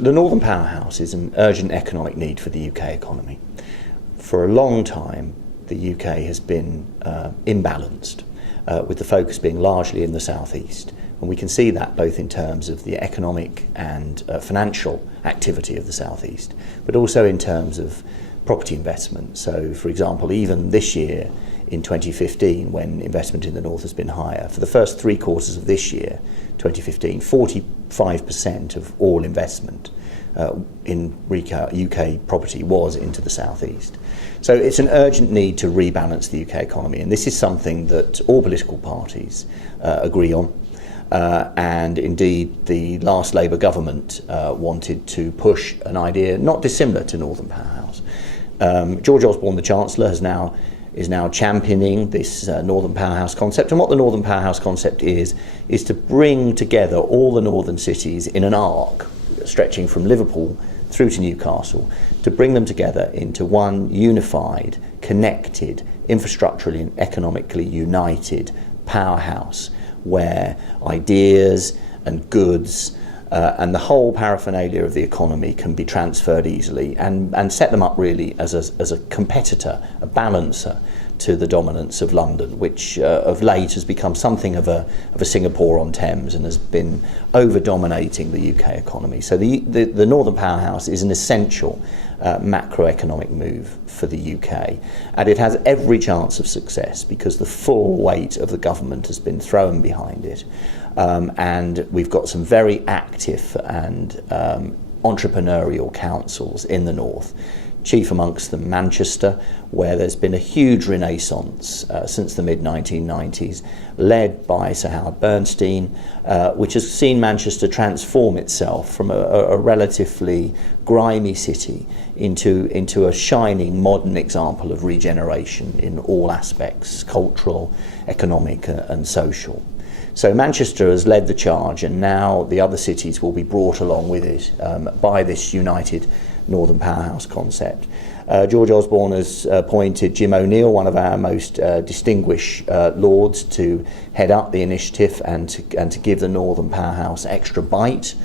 The Northern Powerhouse is an urgent economic need for the UK economy. For a long time, the UK has been imbalanced, with the focus being largely in the southeast. And we can see that both in terms of the economic and financial activity of the southeast, but also in terms of property investment. So, for example, even this year, in 2015, when investment in the north has been higher, for the first 3 quarters of this year, 2015, 45% of all investment in UK property was into the southeast. So it's an urgent need to rebalance the UK economy, and this is something that all political parties agree on. And indeed, the last Labour government wanted to push an idea not dissimilar to Northern Powerhouse. George Osborne, the Chancellor, is now championing this Northern Powerhouse concept. And what the Northern Powerhouse concept is to bring together all the northern cities in an arc stretching from Liverpool through to Newcastle, to bring them together into one unified, connected, infrastructurally and economically united powerhouse where ideas and goods and the whole paraphernalia of the economy can be transferred easily and set them up really as a competitor, a balancer to the dominance of London, which of late has become something of a Singapore-on-Thames and has been over-dominating the UK economy. So the Northern Powerhouse is an essential macroeconomic move for the UK, and it has every chance of success because the full weight of the government has been thrown behind it. And we've got some very active and entrepreneurial councils in the north, chief amongst them Manchester, where there's been a huge renaissance since the mid-1990s, led by Sir Howard Bernstein, which has seen Manchester transform itself from a relatively grimy city into a shining modern example of regeneration in all aspects, cultural, economic and social. So Manchester has led the charge, and now the other cities will be brought along with it by this united Northern Powerhouse concept. George Osborne has appointed Jim O'Neill, one of our most distinguished lords, to head up the initiative and to give the Northern Powerhouse extra bite.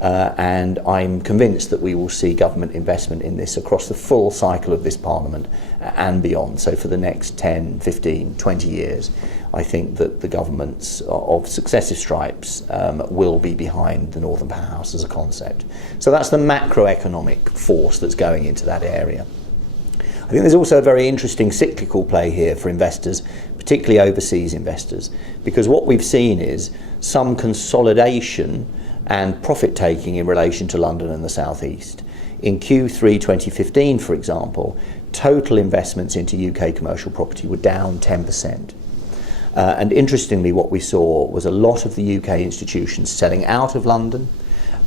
And I'm convinced that we will see government investment in this across the full cycle of this Parliament and beyond. So for the next 10, 15, 20 years, I think that the governments of successive stripes will be behind the Northern Powerhouse as a concept. So that's the macroeconomic force that's going into that area. I think there's also a very interesting cyclical play here for investors, particularly overseas investors, because what we've seen is some consolidation and profit taking in relation to London and the southeast. In Q3 2015, for example, total investments into UK commercial property were down 10%. And interestingly, what we saw was a lot of the UK institutions selling out of London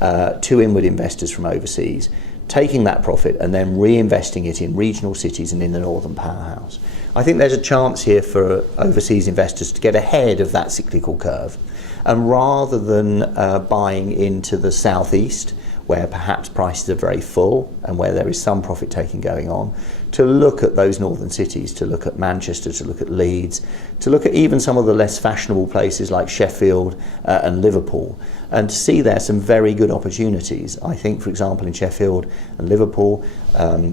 to inward investors from overseas, taking that profit and then reinvesting it in regional cities and in the Northern Powerhouse. I think there's a chance here for overseas investors to get ahead of that cyclical curve, and rather than buying into the southeast, where perhaps prices are very full and where there is some profit taking going on, to look at those northern cities, to look at Manchester, to look at Leeds, to look at even some of the less fashionable places like Sheffield and Liverpool, and to see there some very good opportunities. I think, for example, in Sheffield and Liverpool,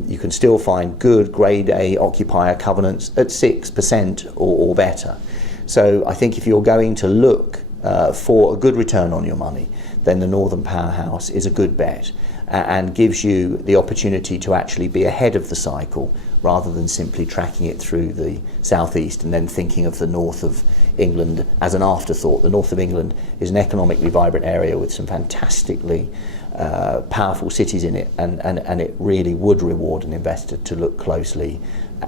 you can still find good grade A occupier covenants at 6% or better. So I think if you're going to look for a good return on your money, then the Northern Powerhouse is a good bet and gives you the opportunity to actually be ahead of the cycle rather than simply tracking it through the southeast and then thinking of the north of England as an afterthought. The north of England is an economically vibrant area with some fantastically powerful cities in it, and it really would reward an investor to look closely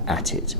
at it.